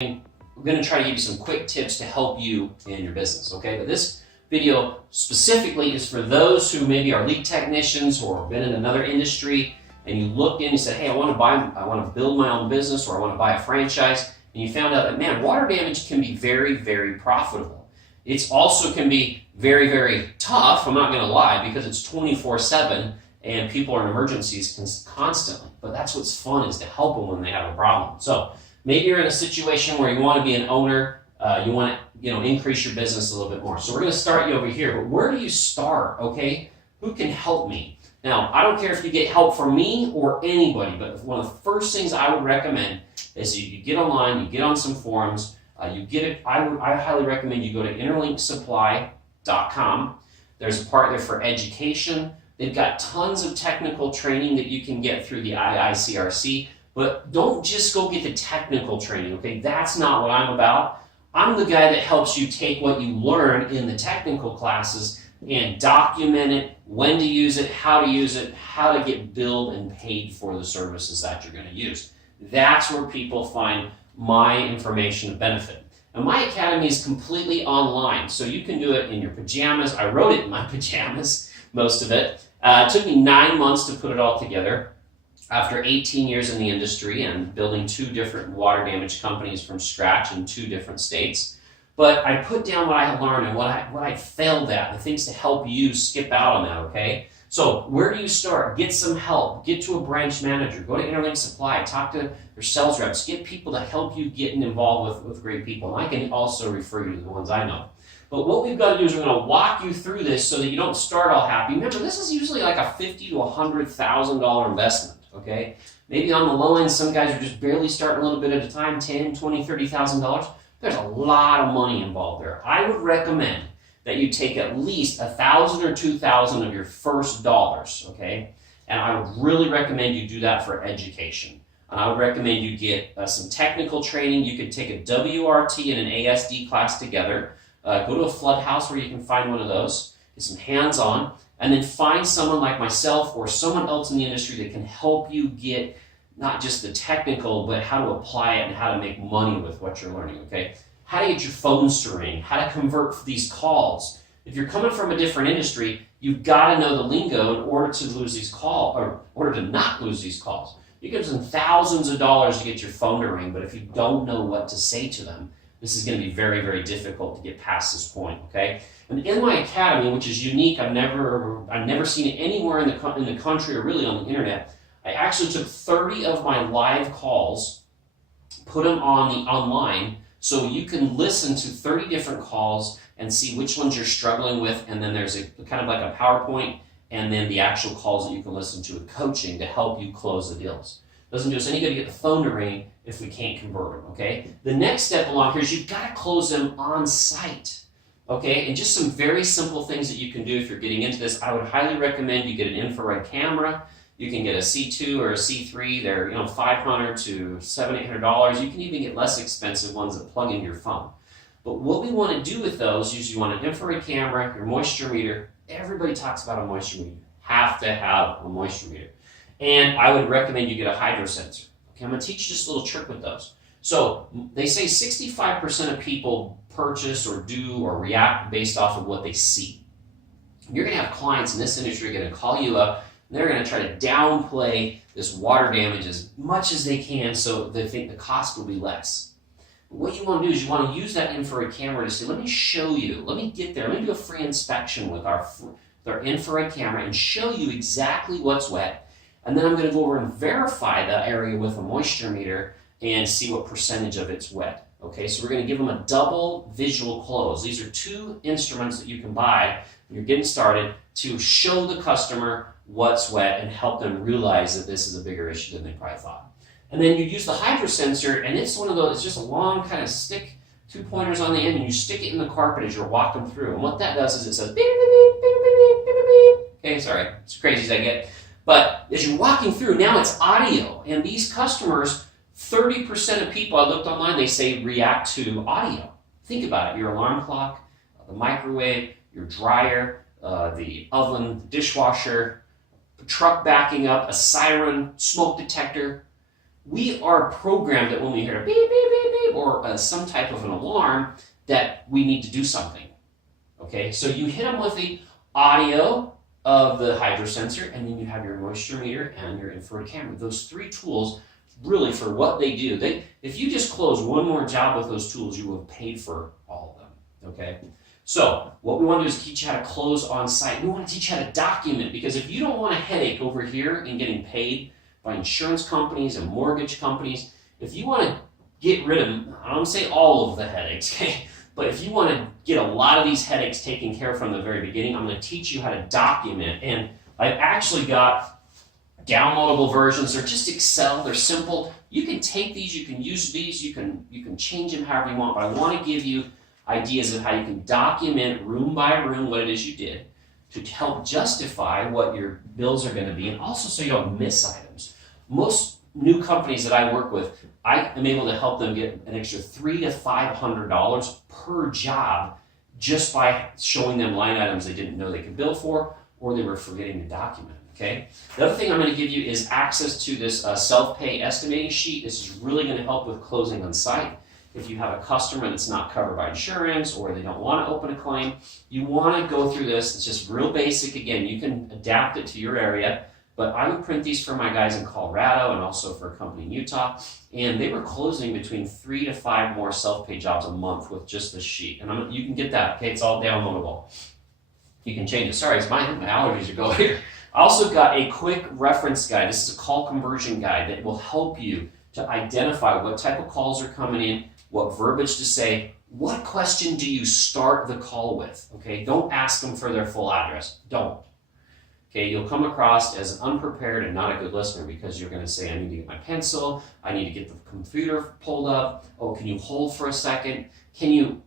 we're going to try to give you some quick tips to help you in your business, okay? But this video specifically is for those who maybe are lead technicians or been in another industry, and you looked in and said, hey, I want to build my own business, or I want to buy a franchise, and you found out that, man, water damage can be very, very profitable. It also can be very, very tough, I'm not going to lie, because it's 24/7 and people are in emergencies constantly. But that's what's fun, is to help them when they have a problem. So maybe you're in a situation where you want to be an owner, you want to increase your business a little bit more. So we're going to start you over here, but where do you start, okay? Who can help me? Now, I don't care if you get help from me or anybody, but one of the first things I would recommend is you get online, you get on some forums, I highly recommend you go to interlinksupply.com. There's a part there for education. They've got tons of technical training that you can get through the IICRC, but don't just go get the technical training, okay? That's not what I'm about. I'm the guy that helps you take what you learn in the technical classes and document it, when to use it, how to get billed and paid for the services that you're going to use. That's where people find my information of benefit. And my academy is completely online, so you can do it in your pajamas. I wrote it in my pajamas, most of it. It took me 9 months to put it all together after 18 years in the industry and building 2 different water damage companies from scratch in 2 different states. But I put down what I had learned and what I failed at, the things to help you skip out on that, okay? So where do you start? Get some help. Get to a branch manager. Go to Interlink Supply. Talk to their sales reps. Get people to help you get involved with great people. And I can also refer you to the ones I know. But what we've got to do is we're going to walk you through this so that you don't start all happy. Remember, this is usually like a $50,000 to $100,000 investment, okay? Maybe on the low end, some guys are just barely starting a little bit at a time, $10,000, $20,000, $30,000. There's a lot of money involved there. I would recommend that you take at least $1,000 or $2,000 of your first dollars, okay? And I would really recommend you do that for education. And I would recommend you get some technical training. You could take a WRT and an ASD class together. Go to a flood house where you can find one of those, get some hands-on, and then find someone like myself or someone else in the industry that can help you get not just the technical, but how to apply it and how to make money with what you're learning, okay? How to get your phones to ring, how to convert these calls. If you're coming from a different industry, you've got to know the lingo in order to lose these calls, or in order to not lose these calls. You give them thousands of dollars to get your phone to ring, but if you don't know what to say to them, this is going to be very, very difficult to get past this point, okay? And in my academy, which is unique, I've never seen it anywhere in the country or really on the internet, I actually took 30 of my live calls, put them on the online, so you can listen to 30 different calls and see which ones you're struggling with, and then there's a kind of like a PowerPoint, and then the actual calls that you can listen to with coaching to help you close the deals. Doesn't do us any good to get the phone to ring if we can't convert them, okay? The next step along here is you've got to close them on site, okay? And just some very simple things that you can do if you're getting into this. I would highly recommend you get an infrared camera. You can get a C2 or a C3. They're $500 to $700, $800. You can even get less expensive ones that plug into your phone. But what we want to do with those is you want an infrared camera, your moisture meter. Everybody talks about a moisture meter. You have to have a moisture meter. And I would recommend you get a hydro sensor. Okay, I'm going to teach you just a little trick with those. So they say 65% of people purchase or do or react based off of what they see. You're going to have clients in this industry going to call you up, and they're going to try to downplay this water damage as much as they can so they think the cost will be less. But what you want to do is you want to use that infrared camera to say, let me show you, let me get there, let me do a free inspection with our infrared camera and show you exactly what's wet. And then I'm going to go over and verify the area with a moisture meter and see what percentage of it's wet. Okay, so we're going to give them a double visual close. These are 2 instruments that you can buy when you're getting started to show the customer what's wet and help them realize that this is a bigger issue than they probably thought. And then you use the hydro sensor, and it's one of those, it's just a long kind of stick, 2 pointers on the end, and you stick it in the carpet as you're walking through. And what that does is it says beep, beep, beep, beep, beep, beep, beep, beep. Okay, sorry, it's crazy as I get. But as you're walking through, now it's audio. And these customers, 30% of people I looked online, they say react to audio. Think about it. Your alarm clock, the microwave, your dryer, the oven, the dishwasher, the truck backing up, a siren, smoke detector. we are programmed that when we hear a beep, beep, beep, beep, or some type of an alarm, that we need to do something. Okay, so you hit them with the audio of the hydro sensor, and then you have your moisture meter and your infrared camera. Those three tools, really for what they do, if you just close one more job with those tools, you will have paid for all of them. Okay, so what we want to do is teach you how to close on site. We want to teach you how to document, because if you don't want a headache over here in getting paid by insurance companies and mortgage companies, if you want to get rid of, I don't say all of the headaches, okay? But if you want to get a lot of these headaches taken care of from the very beginning, I'm going to teach you how to document. And I've actually got downloadable versions. They're just Excel. They're simple. You can take these. You can use these. You can change them however you want. But I want to give you ideas of how you can document room by room what it is you did to help justify what your bills are going to be, and also so you don't miss items. Most new companies that I work with, I am able to help them get an extra $300 to $500 per job just by showing them line items they didn't know they could bill for, or they were forgetting to document. Okay. The other thing I'm going to give you is access to this self-pay estimating sheet. This is really going to help with closing on site. If you have a customer that's not covered by insurance, or they don't want to open a claim, you want to go through this. It's just real basic. Again, you can adapt it to your area. But I would print these for my guys in Colorado and also for a company in Utah. And they were closing between 3 to 5 more self-pay jobs a month with just this sheet. And you can get that, okay? It's all downloadable. You can change it. Sorry, my allergies are going here. I also got a quick reference guide. This is a call conversion guide that will help you to identify what type of calls are coming in, what verbiage to say, what question do you start the call with, okay? Don't ask them for their full address. Don't. Okay, you'll come across as unprepared and not a good listener, because you're going to say, I need to get my pencil, I need to get the computer pulled up, oh, can you hold for a second? Can you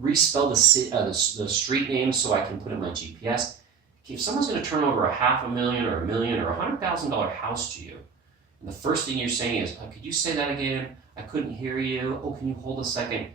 respell the street name so I can put in my GPS? Okay, if someone's going to turn over $500,000 or $1 million or $100,000 house to you, and the first thing you're saying is, could you say that again? I couldn't hear you. Oh, can you hold a second?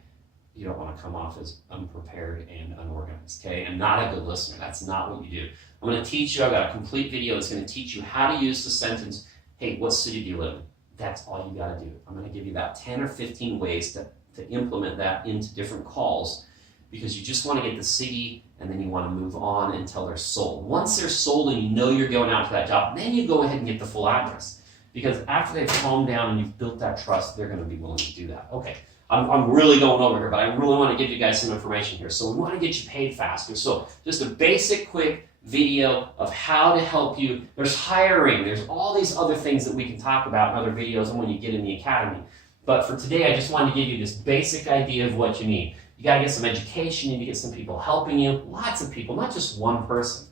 You don't want to come off as unprepared and unorganized, okay? And not a good listener. That's not what you do. I'm going to teach you. I've got a complete video that's going to teach you how to use the sentence, hey, what city do you live in? That's all you got to do. I'm going to give you about 10 or 15 ways to implement that into different calls, because you just want to get the city, and then you want to move on until they're sold. Once they're sold and you know you're going out to that job, then you go ahead and get the full address. Because after they've calmed down and you've built that trust, they're going to be willing to do that. Okay, I'm really going over here, but I really want to give you guys some information here. So we want to get you paid faster. So just a basic, quick video of how to help you. There's hiring. There's all these other things that we can talk about in other videos and when you get in the academy. But for today, I just wanted to give you this basic idea of what you need. You got to get some education. You need to get some people helping you. Lots of people, not just one person.